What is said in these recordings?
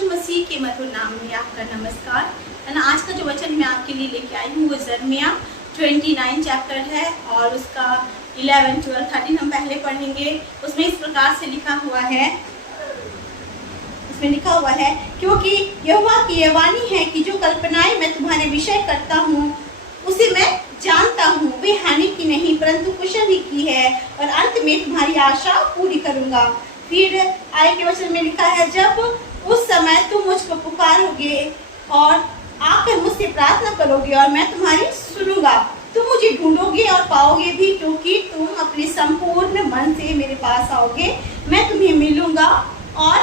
यीशु मसीह के मधुर नाम में आपका नमस्कार। है ना, आज का जो वचन मैं आपके लिए लेके आई हूँ वो यिर्मयाह 29 चैप्टर है और उसका 11, 12, 13 हम पहले पढ़ेंगे। उसमें इस प्रकार से लिखा हुआ है, क्योंकि यहोवा की यह वाणी है कि जो कल्पनाएं मैं तुम्हारे विषय करता हूँ उसे मैं जानता हूँ, वे हानि की नहीं परंतु कुशल ही की है, और अंत में तुम्हारी आशा पूरी करूँगा। फिर आगे के वचन में लिखा है, जब उस समय तुम मुझको पुकारोगे और आकर मुझसे प्रार्थना करोगे और मैं तुम्हारी सुनूंगा। तुम मुझे ढूंढोगे और पाओगे भी, क्योंकि तुम अपने संपूर्ण मन से मेरे पास आओगे। मैं तुम्हें मिलूंगा और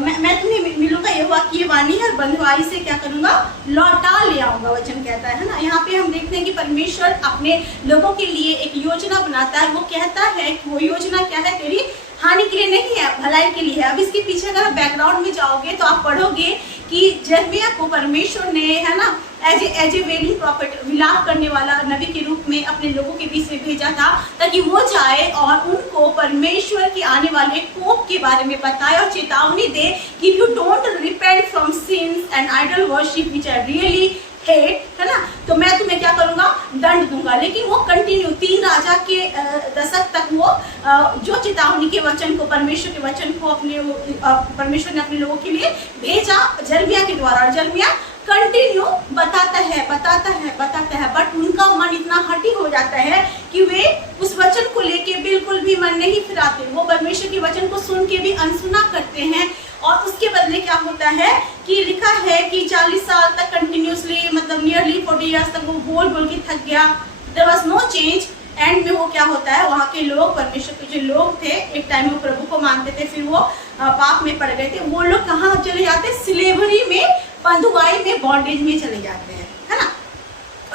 मैं तुम्हें मिलूंगा। यहोवा की वाणी है और बंधुआई से क्या करूंगा, लौटा ले आऊंगा, वचन कहता है ना। यहाँ पे हम देखते हैं कि परमेश्वर अपने लोगों के लिए एक योजना बनाता है। वो कहता है कि वो योजना क्या है, तेरी हानि के लिए नहीं है, भलाई के लिए है। अब इसके पीछे अगर आप बैकग्राउंड में जाओगे तो आप पढ़ोगे कि यिर्मयाह को परमेश्वर ने, है ना, एज ए वेलिंग प्रॉफिट, विलाप करने वाला नबी के रूप में अपने लोगों के बीच में भेजा था, ताकि वो जाए और उनको परमेश्वर के आने वाले कोप के बारे में बताए और चेतावनी दे कि you don't repent from since and idol worship which I really hate, है ना, तो मैं तुम्हें क्या करूंगा, दंड दूंगा। लेकिन वो कंटिन्यू 3 राजा के दशक तक वो जो चेतावनी के वचन को, परमेश्वर के वचन को परमेश्वर ने अपने लोगों के लिए भेजा यिर्मयाह के द्वारा, और यिर्मयाह कंटिन्यू बताता है, बट उनका मन इतना हठी हो जाता है कि वे उस वचन को लेके बिल्कुल भी मन नहीं फिराते। वो परमेश्वर के वचन को सुन के भी अनसुना करते हैं, और उसके बदले क्या होता है कि लिखा है कि 40 साल तक कंटिन्यूसली, मतलब नियरली 40 ईयर्स तक वो बोल के थक गया। There was no change. End में वो क्या होता है, वहाँ के लोग, परमेश्वर के जो लोग थे, एक टाइम में प्रभु को मानते थे, फिर वो पाप में पड़ गए थे, वो लोग कहाँ चले जाते, स्लेवरी में, बंधुआई में, बॉन्डेज में चले जाते हैं, है ना।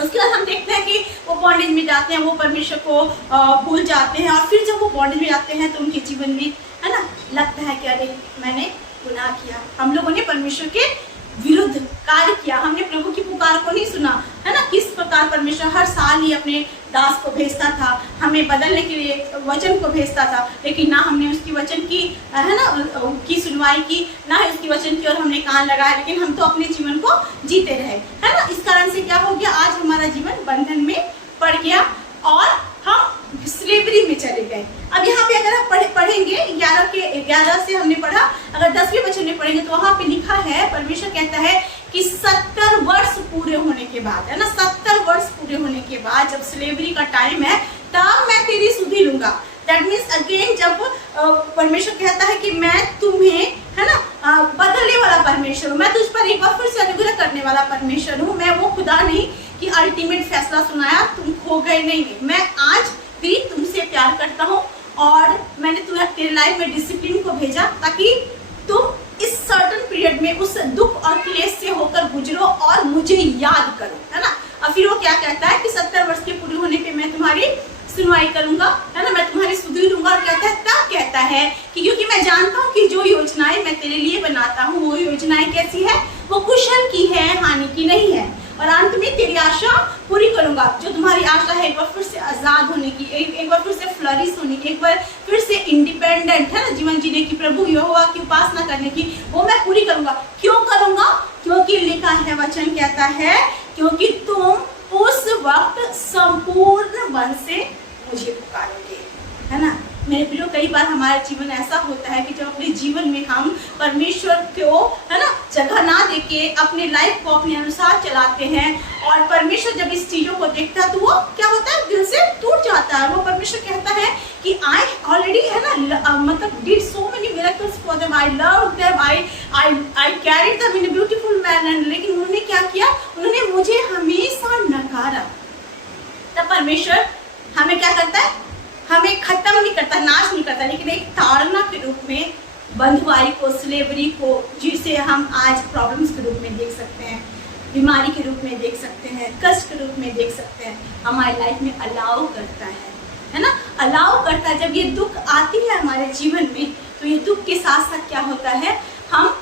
उसके बाद हम देखते हैं कि वो बॉन्डेज में जाते हैं, वो परमेश्वर को भूल जाते हैं, और फिर जब वो बॉन्डेज में जाते हैं तो उनके जीवन में, है ना, लगता है कि अरे मैंने गुनाह किया, हम लोगों ने परमेश्वर के विरुद्ध कार्य किया, हमने प्रभु की पुकार को नहीं सुना, है ना। किस प्रकार परमेश्वर हर साल ही अपने दास को भेजता था, हमें बदलने के लिए वचन को भेजता था, लेकिन ना हमने उसकी वचन की, है ना, की सुनवाई की, ना ही उसकी वचन की और हमने कान लगाया, लेकिन हम तो अपने जीवन को जीते रहे, है ना। इस कारण से क्या हो गया, आज हमारा जीवन बंधन में पड़ गया और हम स्लेवरी में चले गए। अब यहाँ पे अगर आप पढ़ेंगे 11 से हमने पढ़ा, अगर 10वें वचन में पढ़ेंगे तो वहां पे लिखा है, परमेश्वर कहता है कि 70 वर्ष पूरे होने के बाद, है ना, 70 वर्ष पूरे होने के बाद जब स्लेवरी का टाइम है, तब मैं तेरी सुधि लूंगा। दैट मीन्स अगेन, जब परमेश्वर कहता है कि मैं तुम्हें, है ना, बदलने वाला परमेश्वर हूँ, मैं तुझ पर एक बार फिर से अनुग्रह करने वाला परमेश्वर हूँ। मैं वो खुदा नहीं कि अल्टीमेट फैसला सुनाया, तुम खो गए, नहीं, मैं आज भी तुमसे प्यार करता हूँ और मैंने तुम्हें तेरे लाइफ में डिसिप्लिन को भेजा ताकि तुम इस सर्टन पीरियड में उस दुख और क्लेश से होकर गुजरो और मुझे याद करो, है ना। और फिर वो क्या कहता है कि 70 वर्ष के पूरे होने पे मैं तुम्हारी सुनवाई करूंगा, है ना, मैं तुम्हारी सुधि लूंगा। और कहता है कि क्योंकि मैं जानता हूँ कि जो योजनाएं मैं तेरे लिए बनाता हूँ वो योजनाएं कैसी है, वो कुशल की है, हानि की नहीं है, और अंत में तेरी आशा पूरी करूंगा। जो तुम्हारी आशा है एक बार फिर से आजाद होने की, एक बार फिर से फ्लरिश होने की, एक बार फिर से इंडिपेंडेंट, है ना, जीवन जीने की, प्रभु यहोवा की उपासना करने की, वो मैं पूरी करूंगा। क्यों करूंगा, क्योंकि लिखा है, वचन कहता है, क्योंकि तुम उस वक्त संपूर्ण मन से मुझे पुकारोगे, है ना। मेरे प्रियो, कई बार हमारा जीवन ऐसा होता है कि जब अपने जीवन में हम परमेश्वर को, है ना, जगह ना देके अपने लाइफ को अपने अनुसार चलाते हैं, और परमेश्वर जब इस चीजों को देखता है तो वो क्या होता है, दिल से टूट जाता है। वो परमेश्वर कहता है कि आई ऑलरेडी, है ना, मतलब did so many miracles for them, I love them, I carried them in a beautiful manner, लेकिन उन्होंने क्या किया, उन्होंने मुझे हमेशा नकारा। तब परमेश्वर हमें क्या करता है, हमें खत्म नहीं करता, नाश नहीं करता, लेकिन एक ताड़ना के रूप में बंधुआई को, स्लेवरी को, जिसे हम आज प्रॉब्लम्स के रूप में देख सकते हैं, बीमारी के रूप में देख सकते हैं, कष्ट के रूप में देख सकते हैं, हमारी लाइफ में अलाउ करता है ना, अलाउ करता है। जब ये दुख आती है हमारे जीवन में, तो ये दुख के साथ साथ क्या होता है, हम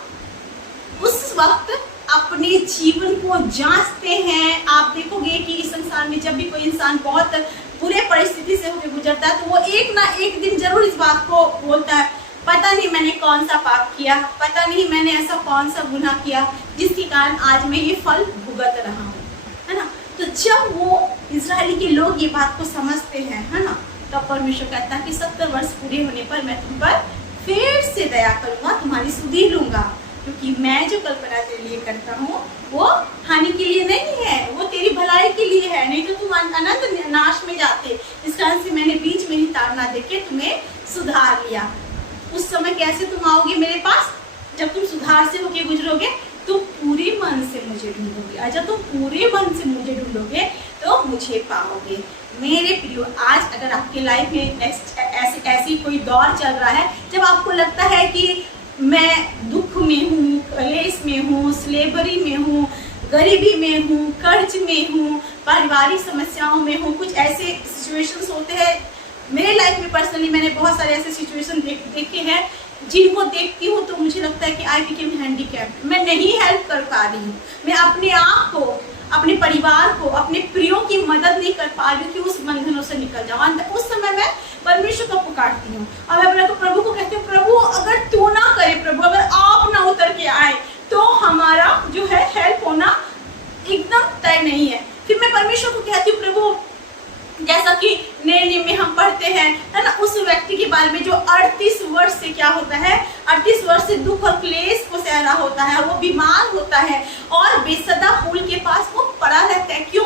उस वक्त अपने जीवन को जांचते हैं। आप देखोगे कि इस संसार में जब भी कोई इंसान बहुत बुरे परिस्थिति से होकर गुजरता है तो वो एक ना एक दिन जरूर इस बात को बोलता है, पता नहीं मैंने कौन सा पाप किया, पता नहीं मैंने ऐसा कौन सा गुनाह किया जिसके कारण आज मैं ये फल भुगत रहा हूँ, है ना। तो जब वो इजरायली के लोग ये बात को समझते हैं, है ना, तो परमेश्वर कहता है कि 70 वर्ष पूरे होने पर मैं तुम पर फिर से दया करूंगा, तुम्हारी सुधि लूंगा, क्योंकि मैं जो कल्पना तेरे लिए करता हूँ वो हानि के लिए नहीं है, वो तेरी भलाई के लिए है, नहीं तो तुम अनंत नाश में जाते। इस कारण से मैंने बीच में ही ताड़ना देके तुम्हें सुधार लिया। उस समय कैसे तुम आओगे मेरे पास? जब तुम सुधार से होके गुजरोगे, तुम पूरे मन से मुझे ढूंढोगे, और जब तुम पूरे मन से मुझे ढूंढोगे तो मुझे पाओगे। मेरे प्रियो, आज अगर आपके लाइफ में ऐसी कोई दौर चल रहा है जब आपको लगता है कि मैं दुख में हूँ, कलेश में हूँ, स्लेवरी में हूँ, गरीबी में हूँ, कर्ज में हूँ, पारिवारिक समस्याओं में हूँ, कुछ ऐसे सिचुएशंस होते हैं। मेरे लाइफ में पर्सनली मैंने बहुत सारे ऐसे सिचुएशन देखे हैं जिनको देखती हूँ तो मुझे लगता है कि आई बिकेम हैंडीकैप्ड, मैं नहीं हेल्प कर पा रही हूँ, मैं अपने आप को, अपने परिवार को, अपने प्रियों की मदद नहीं कर पा रही हूँ कि उस बंधनों से निकल जाऊँ। उस समय मैं परमेश्वर को पुकारती हूँ और मैं प्रभु को कहती हूँ, प्रभु अगर तू ना करे, प्रभु अगर आप ना उतर के आए तो हमारा जो है हेल्प होना एकदम तय नहीं है। फिर मैं परमेश्वर को कहती हूँ, प्रभु जैसा कि नए नियम में हम पढ़ते हैं, है ना, उस व्यक्ति के बारे में जो 38 वर्ष से क्या होता है, 38 वर्ष से दुख और क्लेश को सह रहा होता है, वो बीमार होता है और बेसदा पुल के पास वो पड़ा रहता है। क्यों?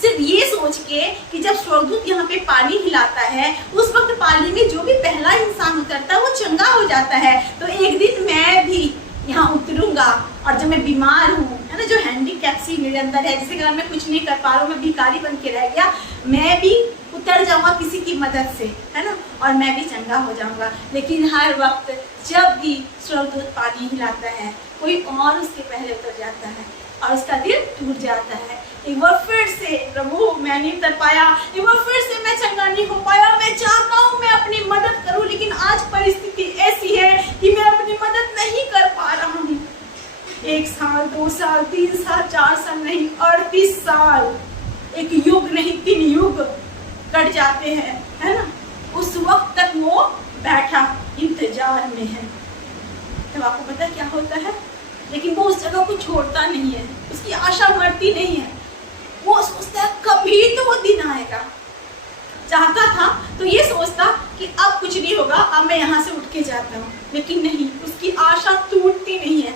सिर्फ ये सोच के कि जब स्वर्गदूत यहाँ पे पानी हिलाता है, उस वक्त पानी में जो भी पहला इंसान उतरता है वो चंगा हो जाता है। तो एक दिन मैं भी यहाँ उतरूंगा और जब मैं बीमार हूँ, है ना, जो हैंडीकैप्सी मेरे अंदर है, जिसके कारण मैं कुछ नहीं कर पा रहा हूँ, मैं भिखारी बन के रह गया, मैं भी उतर जाऊंगा किसी की मदद से, है ना, और मैं भी चंगा हो जाऊंगा। लेकिन हर वक्त जब भी स्वर्गदूत पानी हिलाता है, कोई और उसके पहले उतर जाता है और उसका दिल टूट जाता है। एक बार फिर से, प्रभु मैं नहीं उतर पाया, एक बार फिर से मैं चंगा नहीं हो पाया, मैं चाहता हूँ मैं अपनी मदद करूँ, लेकिन आज परिस्थिति ऐसी है कि मैं अपनी मदद नहीं कर पा रहा हूँ। 1 साल, 2 साल, 3 साल, 4 साल नहीं, 38 साल, एक युग नहीं 3 युग कट जाते हैं, है ना। उस वक्त तक वो बैठा इंतजार में है। तब आपको पता क्या होता है? लेकिन वो उस जगह को छोड़ता नहीं है, उसकी आशा मरती नहीं है। वो सोचता है कभी तो वो दिन आएगा। चाहता था तो ये सोचता कि अब कुछ नहीं होगा, अब मैं यहाँ से उठ के जाता हूँ, लेकिन नहीं, उसकी आशा टूटती नहीं है।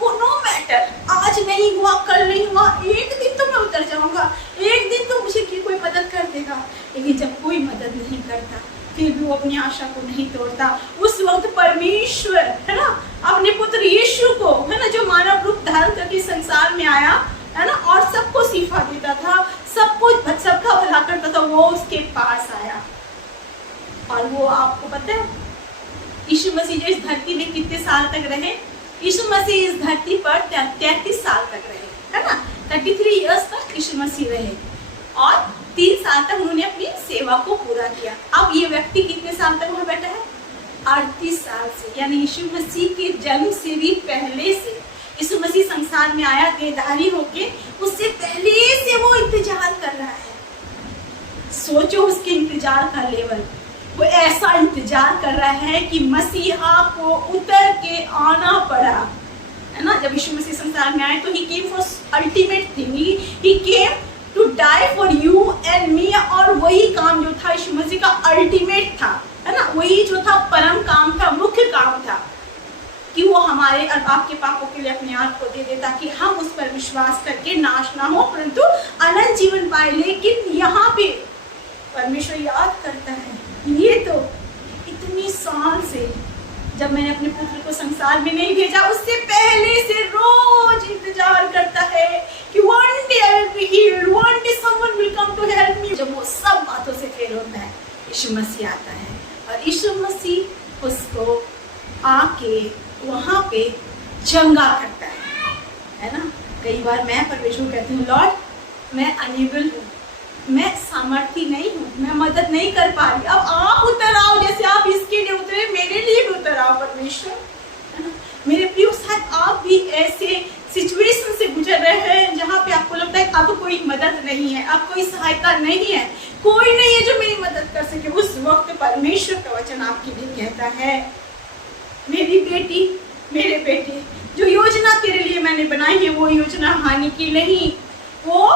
वो नो मैटर, आज नहीं हुआ, कल नहीं हुआ, एक दिन तो मैं उतर जाऊंगा, एक दिन तो मुझे कोई मदद कर देगा। लेकिन जब कोई मदद नहीं करता फिर भी वो अपनी आशा को नहीं तोड़ता। उस वक्त परमेश्वर, है ना, अपने पुत्र यीशु को, है ना, जो मानव रूप धारण करके संसार में आया, है ना, और सबको शिफा देता था, सबका भला करता था, वो उसके पास आया। और वो आपको पता है यीशु मसीह जो इस धरती में कितने साल तक रहे? यीशु मसीह इस धरती पर 33 साल तक रहे, है ना, 33 इयर्स तक यीशु मसीह रहे और 3 साल तक उन्होंने अपनी सेवा को पूरा किया। अब ये व्यक्ति कितने साल तक वहाँ बैठा है? 38 साल से, यानी यीशु मसीह के जन्म से भी पहले से यीशु मसीह संसार में आया देहधारी होके, उससे पहले से वो इंतजार कर रहा है। सोचो उसके इंतजार का लेवल, वो ऐसा इंतजार कर रहा है कि मसीहा को उतर के आना पड़ा, है ना। जब यीशु मसीह संसार में आए तो he came for ultimate thing, he came to die for you and me. और वही काम जो था यीशु मसीह का अल्टीमेट था, है ना, वही जो था परम काम था, मुख्य काम था कि वो हमारे और आपके पापों के लिए अपने आप को दे दे, ताकि हम उस पर विश्वास करके नाश ना हो परंतु अनंत जीवन पाए। लेकिन यहाँ पे परमेश्वर याद करता है, ये तो इतनी साल से जब मैंने अपने पुत्र को संसार में नहीं भेजा, उससे पहले से रोज इंतजार करता है कि one day I will be healed, one day someone will come to help me। जब वो सब बातों से फेल होता है, यीशु मसीह आता है और यीशु मसीह उसको आके वहाँ पे चंगा करता है ना। कई बार मैं परमेश्वर कहती हूँ, लॉर्ड मैं अनेबल हूँ, मैं सामर्थ्य नहीं हूँ, मैं मदद नहीं कर पा रही, अब आप उतर आओ, जैसे आप इसके लिए उतरे मेरे लिए भी उतर आओ परमेश्वर, है ना। मेरे प्रिय, शायद आप भी ऐसे सिचुएशन से गुजर रहे हैं जहाँ पे आपको लगता है अब कोई मदद नहीं है, अब कोई सहायता नहीं है, कोई नहीं है जो मेरी मदद कर सके। उस वक्त परमेश्वर का वचन आपके लिए कहता है मेरी बेटी, मेरे बेटे, जो योजना तेरे लिए मैंने बनाई है वो योजना हानि की नहीं, वो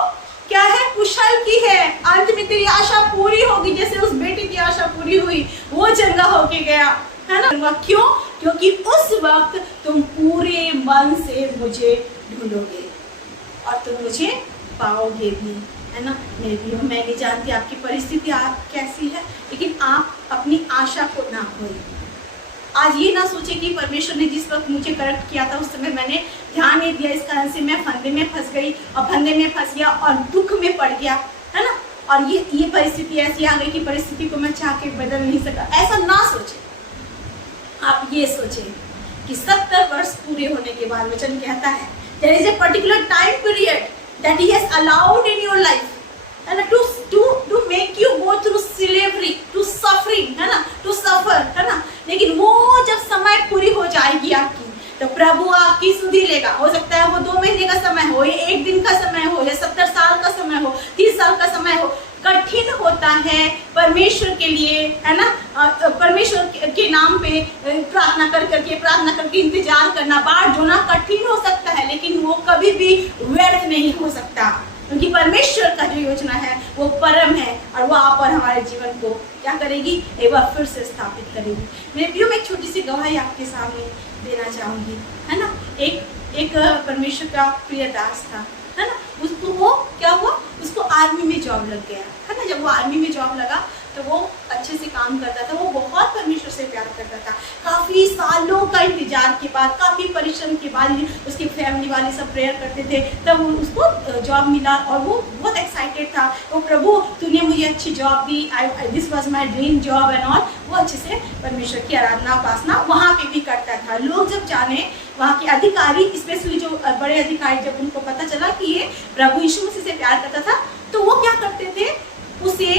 क्या है, कुशल की है। अंत में तेरी आशा पूरी होगी, जैसे उस बेटे की आशा पूरी हुई, वो चंगा होके गया, है ना। क्यों? क्योंकि उस वक्त तुम पूरे मन से मुझे ढूंढोगे और तुम मुझे पाओगे भी, है ना। मेरे भी मैं नहीं जानती आपकी परिस्थिति आप कैसी है, लेकिन आप अपनी आशा को ना खोएं। आज ये ना सोचे कि परमेश्वर ने जिस वक्त मुझे करेक्ट किया था उस समय मैंने ध्यान नहीं दिया, इस कारण से मैं फंदे में फंस गई और फंदे में फंस गया और दुख में पड़ गया, है ना। और ये परिस्थिति ऐसी आ गई कि परिस्थिति को मैं चाह के बदल नहीं सका। ऐसा ना सोचे, आप ये सोचे कि 70 वर्ष पूरे होने के बाद वचन कहता है there is a particular time period that he has allowed in your life, है ना, to make you go through slavery, to suffering, है ना, to suffer, है ना। लेकिन वो जब समय पूरी हो जाएगी आपकी, तो प्रभु आपकी सुधि लेगा। हो सकता है वो 2 महीने का समय हो, या 1 दिन का समय हो, या 70 साल का समय हो, 30 साल का समय हो। कठिन होता है परमेश्वर के लिए, है ना, परमेश्वर के नाम पे प्रार्थना करके इंतजार करना, बाट जोना कठिन हो सकता है, लेकिन वो कभी भी व्यर्थ नहीं हो सकता, क्योंकि परमेश्वर का जो योजना है वो परम है और वो आप और हमारे जीवन को क्या करेगी, एक बार फिर से स्थापित करेगी। मेरे प्रियो, मैं एक छोटी सी गवाही आपके सामने देना चाहूंगी, है ना। एक परमेश्वर का प्रिय दास था, है ना। उसको वो क्या हुआ, उसको आर्मी में जॉब लग गया, है ना। जब वो आर्मी में जॉब लगा तो वो अच्छे से काम करता था, वो बहुत परमेश्वर से प्यार करता था। काफ़ी सालों का इंतजार के बाद, काफ़ी परिश्रम के बाद उसकी फैमिली वाले सब प्रेयर करते थे, तब उसको जॉब मिला और वो बहुत एक्साइटेड था। वो प्रभु तूने मुझे अच्छी job the, this was my dream job and all. वो अच्छे से परमेश्वर की आराधना उपासना वहाँ पे भी करता था। लोग जब जाने, वहाँ के अधिकारी, स्पेशली जो बड़े अधिकारी, जब उनको पता चला कि ये प्रभु यीशु मसीह से प्यार करता था, तो वो क्या करते थे, उसे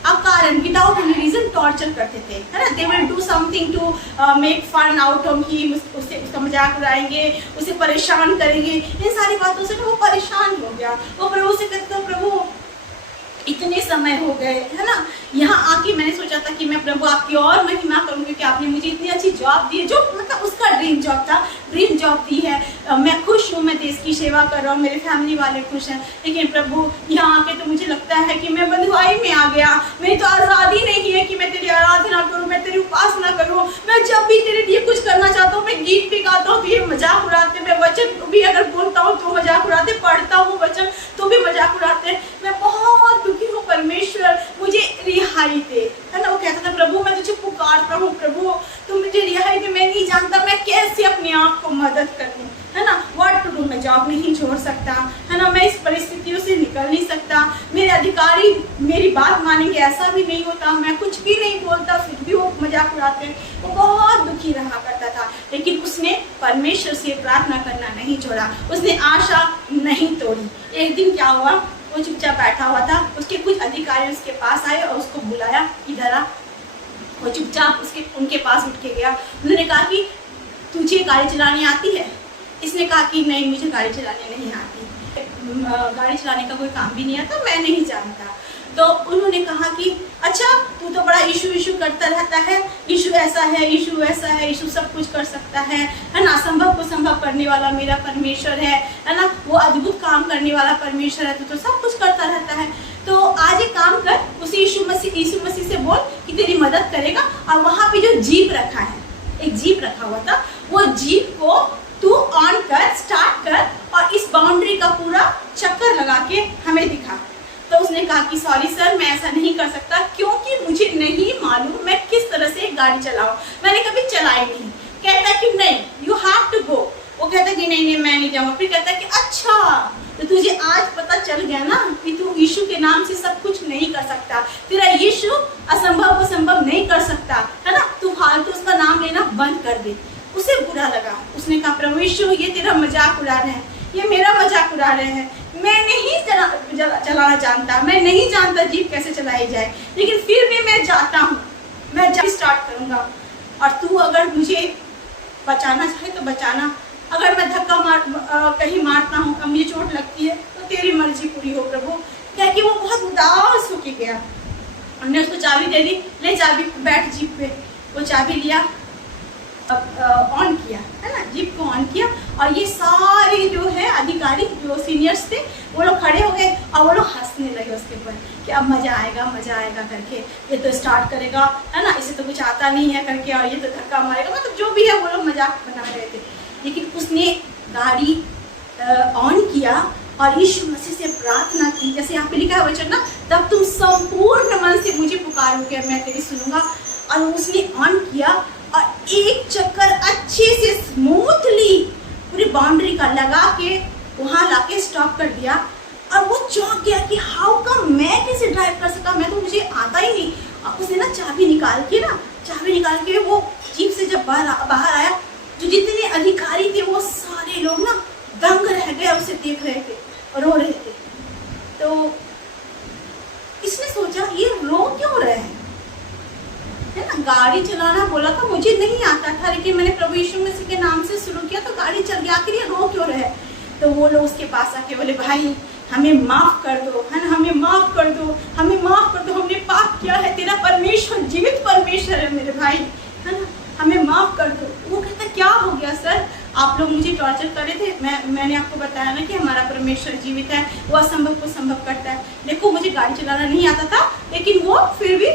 अकारण विदाउट एनी रीजन टॉर्चर करते थे, है ना। They will do something to make fun out of him, उसका मजाक उड़ाएंगे, उसे परेशान करेंगे। इन सारी बातों से वो परेशान हो गया। वो प्रभु से कहते थे, प्रभु इतने समय हो गए, है ना, यहाँ आके मैंने सोचा था कि मैं प्रभु आपकी और महिमा करूँगी कि आपने मुझे इतनी अच्छी जॉब दी है, जो मतलब उसका ड्रीम जॉब था, ड्रीम जॉब दी है। मैं खुश हूँ, मैं देश की सेवा कर रहा हूँ, मेरे फैमिली वाले खुश हैं, लेकिन प्रभु यहाँ आके तो मुझे लगता है कि मैं बंधुआई में आ गया। मेरी तो आज़ादी नहीं है कि मैं तेरी आराधना करूँ, मैं तेरी उपासना करूँ। मैं जब भी तेरे लिए कुछ करना चाहता हूँ, मैं गीत भी गाता हूँ तो ये मजाक उड़ाते, मैं वचन भी अगर बोलता हूँ तो मजाक उड़ाते, पढ़ता हूँ वचन तो भी मजाक उड़ाते। मैं बहुत दुखी हूँ, परमेश्वर मुझे रिहाई दे, है ना। वो कहता था, प्रभु मैं तुझे पुकारता हूँ, प्रभु तुम मुझे रिहाई दे, मैं नहीं जानता मैं कैसे अपने आप को मदद करूँ, है ना। व्हाट टू डू, मैं जॉब नहीं छोड़ सकता, है ना, मैं इस परिस्थितियों से निकल नहीं सकता। मेरे अधिकारी मेरी बात मानेंगे ऐसा भी नहीं होता, मैं कुछ भी नहीं बोलता फिर भी वो मजाक उड़ाते हैं। वो बहुत दुखी रहा करता था, लेकिन उसने परमेश्वर से प्रार्थना करना नहीं छोड़ा, उसने आशा नहीं तोड़ी। एक दिन क्या हुआ, वो चुपचाप बैठा हुआ था, उसके कुछ अधिकारी उसके पास आए और उसको बुलाया, इधर आ। वो चुपचाप उनके पास उठ के गया। उन्होंने कहा कि तुझे गाड़ी चलानी आती है? इसने कहा कि नहीं, मुझे गाड़ी चलाने नहीं आती, गाड़ी चलाने का कोई काम भी नहीं आता, मैं नहीं जानता। तो उन्होंने कहा कि अच्छा, तू तो बड़ा इशू करता रहता है, इशू ऐसा है, इशू वैसा है, इशू सब कुछ कर सकता है ना। असंभव को संभव करने वाला मेरा परमेश्वर है ना। वो अद्भुत काम करने वाला परमेश्वर है, तो सब कुछ करता रहता है। तो आज एक काम कर, उसी यीशु मसीह से बोल कि तेरी मदद करेगा। और वहाँ पे जो जीप रखा है, एक जीप रखा हुआ था, वो जीप को तू ऑन कर, स्टार्ट कर और इस बाउंड्री का पूरा चक्कर लगा के हमें दिखा। तो उसने कहा कि सॉरी सर, मैं ऐसा नहीं कर सकता, क्योंकि मुझे नहीं मालूम मैं किस तरह से गाड़ी चलाऊं, मैंने कभी चलाई नहीं। कहता कि नहीं, यू हैव टू गो। वो कहता कि नहीं मैं नहीं जाऊंगा। फिर कहता कि अच्छा, तो तुझे आज पता चल गया ना कि तू यीशु के नाम से सब कुछ नहीं कर सकता, तेरा यीशु असंभव को संभव नहीं कर सकता, है ना। तू फालतू उसका नाम लेना बंद कर दे। उसे बुरा लगा, उसने कहा प्रभु यीशु, ये तेरा मजाक उड़ा रहे हैं, ये मेरा मजाक उड़ा रहे हैं, मैं नहीं चलाना जानता, मैं नहीं जानता जीप कैसे चलाई जाए, लेकिन फिर भी मैं जाता हूँ, मैं स्टार्ट करूँगा। और तू अगर मुझे बचाना चाहे तो बचाना, अगर मैं धक्का कहीं मारता हूँ, अब मुझे चोट लगती है, तो तेरी मर्जी पूरी हो प्रभु। क्या कि वो बहुत उदास होके गया। हमने उसको चाबी दे दी, ले चाबी, बैठ जीप पे। वो चाबी लिया, ऑन किया, है ना, जीप को ऑन किया और ये सारे जो है अधिकारी जो सीनियर्स थे वो लोग खड़े हो गए और वो लोग हंसने लगे उसके ऊपर कि अब मज़ा आएगा करके, ये तो स्टार्ट करेगा, है ना, इसे तो कुछ आता नहीं है करके, और ये तो धक्का मारेगा, मतलब जो भी है वो लोग मजाक बना रहे थे। लेकिन उसने गाड़ी ऑन किया और यीशु मसीह से प्रार्थना की, जैसे यहाँ पे लिखा है वचन ना, तब तुम संपूर्ण मन से मुझे पुकारोगे मैं तेरी सुनूंगा। और उसने ऑन किया और एक चक्कर अच्छे से स्मूथली पूरी बाउंड्री का लगा के वहाँ लाके स्टॉप कर दिया। और वो चौंक गया कि हाउ कम, मैं कैसे ड्राइव कर सका, मैं तो मुझे आता ही नहीं। और उसने ना चाबी निकाल के वो जीप से जब बाहर आया, जो जितने अधिकारी थे वो सारे लोग ना दंग रह गए, उसे देख रहे थे और रो रहे थे। तो इसने सोचा ये रो क्यों रहे हैं, है ना, गाड़ी चलाना बोला था, मुझे नहीं आता था, लेकिन मैंने प्रभु यीशु मसीह के नाम से शुरू किया तो गाड़ी चल गया, आखिर ये रो क्यों रहे। तो वो लोग उसके पास आके बोले भाई हमें माफ कर दो, है ना, हमें माफ कर दो, हमने पाप किया है, तेरा परमेश्वर जीवित परमेश्वर है मेरे भाई, है ना, हमें माफ कर दो। वो कहता क्या हो गया सर, आप लोग मुझे टॉर्चर कर रहे थे, मैंने आपको बताया ना कि हमारा परमेश्वर जीवित है, वो असंभव को संभव करता है। देखो मुझे गाड़ी चलाना नहीं आता था, लेकिन वो फिर भी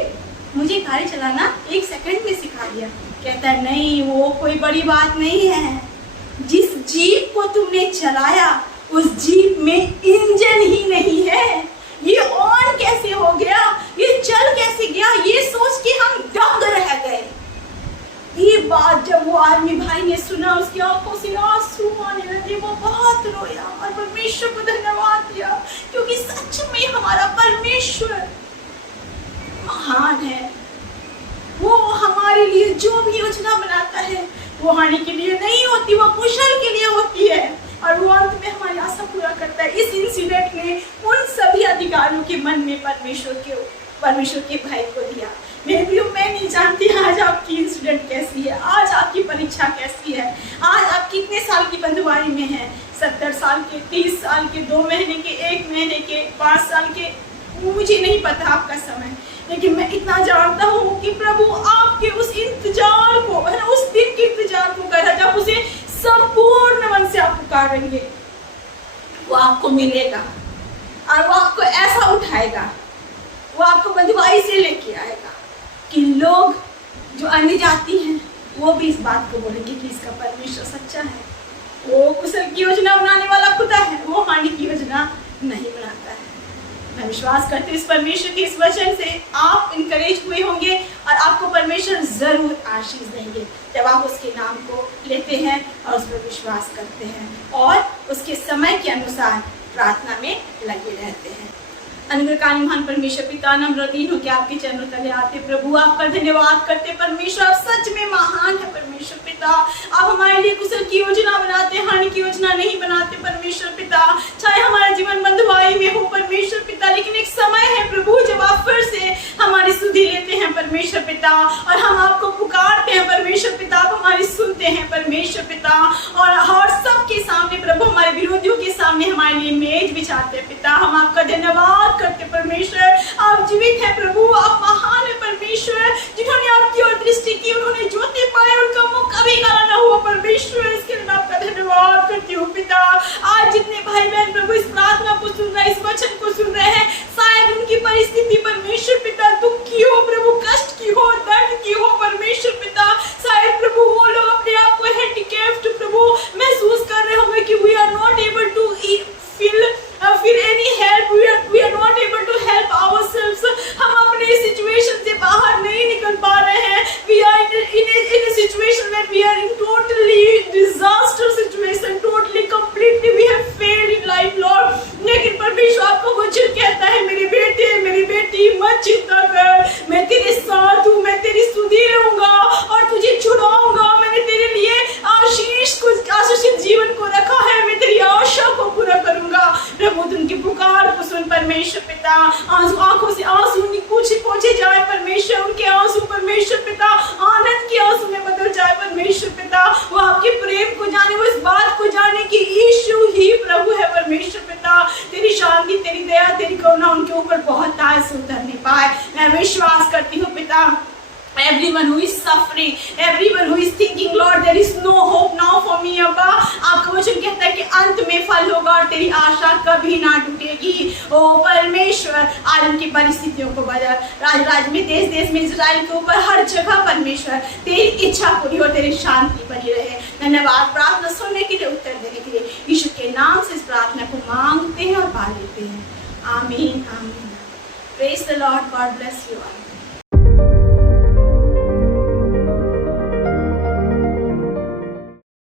मुझे गाड़ी चलाना 1 सेकंड में सिखा दिया। कहता है नहीं, वो कोई बड़ी बात नहीं है, जिस जीप को तुमने चलाया उस जीप में इंजन ही नहीं है, ये ऑन कैसे हो गया, ये चल कैसे गया, ये सोच के हम दंग रह गए। ये बात जब वो आर्मी भाई ने सुना, उसकी आंखों से आंसू आने लगे, वो बहुत रोया और परमेश्वर को धन्यवाद दिया, क्योंकि सच में हमारा परमेश्वर महान है। वो हमारे लिए जो भी योजना बनाता है वो हानि के लिए नहीं होती, वो कुशल के लिए होती है, और वो अंत में हमारी आशा पूरा करता है। इस इंसिडेंट ने उन सभी अधिकारियों के मन में परमेश्वर के भय को दिया। मेरे प्रियो, मैं नहीं जानती आज आपकी इंसिडेंट कैसी है, आज आपकी परीक्षा कैसी है, आज आप कितने साल की बंधुआई में हैं, 70 साल के, 30 साल के, 2 महीने के, 1 महीने के, 5 साल के, मुझे नहीं पता आपका समय, लेकिन मैं इतना जानता हूँ कि प्रभु आपके उस इंतजार को, है ना, उस दिन के इंतजार को कर रहा, जब उसे संपूर्ण मन से आप पुकारेंगे वो आपको मिलेगा और वो आपको ऐसा उठाएगा, वो आपको बंधुआई से लेके आएगा कि लोग जो अन्य जाति हैं वो भी इस बात को बोलेंगे कि इसका परमेश्वर सच्चा है, वो कुशल की योजना बनाने वाला खुदा है, वो हानि की योजना नहीं बनाता है। मैं विश्वास करती हूँ इस परमेश्वर के इस वचन से आप इनकरेज हुए होंगे और आपको परमेश्वर जरूर आशीष देंगे जब आप उसके नाम को लेते हैं और उस पर विश्वास करते हैं और उसके समय के अनुसार प्रार्थना में लगे रहते हैं। अनुग्रहकारी महान परमेश्वर पिता, नम्र दीन होकर आपके चरणों तले आते प्रभु, आपका धन्यवाद करते परमेश्वर, आप सच में महान है परमेश्वर पिता। आप हमारे लिए कुशल की योजना बनाते, हानि की योजना नहीं बनाते परमेश्वर पिता। चाहे हमारा जीवन बंधुआई में हो परमेश्वर पिता, लेकिन एक समय है प्रभु जब आप फिर से हमारी सुधि लेते हैं परमेश्वर पिता और हम आपको पुकारते हैं परमेश्वर पिता, आप हमारी सुनते हैं परमेश्वर पिता और सबके सामने प्रभु, हमारे विरोधियों के सामने हमारे लिए मेज बिछाते हैं पिता। हम आपका धन्यवाद करते परमेश्वर, आप जीवित हैं प्रभु, आप महान है परमेश्वर। जिन्होंने आपकी ओर दृष्टि की उन्होंने ज्योति पाए, उनका मुख कभी काला न हुआ परमेश्वर, इसके लिए मैं आपका धन्यवाद करती हूँ पिता। आज जितने भाई बहन प्रभु इस प्रार्थना को सुन रहे हैं, इस वचन को सुन रहे हैं, शायद उनकी परिस्थिति परमेश्वर पिता दुख की हो प्रभु, कष्ट की हो, दर्द की हो परमेश्वर पिता, शायद प्रभु वो लोग अपने आप को हैंडीकैप्ड प्रभु महसूस कर रहे होंगे कि we are not able to feel any help, we are not able to help ourselves। हम अपने इस सिचुएशन से बाहर नहीं निकल पा रहे हैं। We are in a situation where we are in totally disaster situation, totally completely we have failed in life Lord। लेकिन परमेश्वर आपको वचन कहता है मेरे बेटे मेरी बेटी मत चिंता कर, मैं तेरे साथ हूँ, मैं तेरी सुधि लूंगा और तुझे छुड़ाऊंगा। मैंने तेरे लिए आशीषित जीवन को रखा है, मैं तेरी आशा को पूरा करूंगा प्रभु। उनकी पुकार को सुन परमेश्वर पिता, आंखों से आंसू पोछे जाए परमेश्वर, उनके आंसू परमेश्वर पिता आनंद के आंसू में बदल जाए परमेश्वर पिता। वो आपके प्रेम को जाने, वो इस बात को जाने कि यीशु ही प्रभु है परमेश्वर पिता। तेरी शांति, तेरी दया, तेरी करुणा उनके ऊपर बहुत ताज से उतरने पाए। मैं विश्वास करती हूँ पिता Everyone who is suffering, everyone who is thinking, Lord, there is no hope now for me, अब्बा, आपका वचन कहता है कि अंत में फल होगा और तेरी आशा कभी ना टूटेगी। ओ परमेश्वर, आज उनकी परिस्थितियों को बदल, राज में, देश देश में, इजराइल के ऊपर हर जगह परमेश्वर तेरी इच्छा पूरी हो, तेरी शांति बनी रहे। धन्यवाद प्रार्थना सुनने के लिए, उत्तर देने के लिए। यीशु के नाम से इस प्रार्थना को मांगते हैं और पा लेते हैं। आमीन आमीन। Praise the Lord, God bless you all.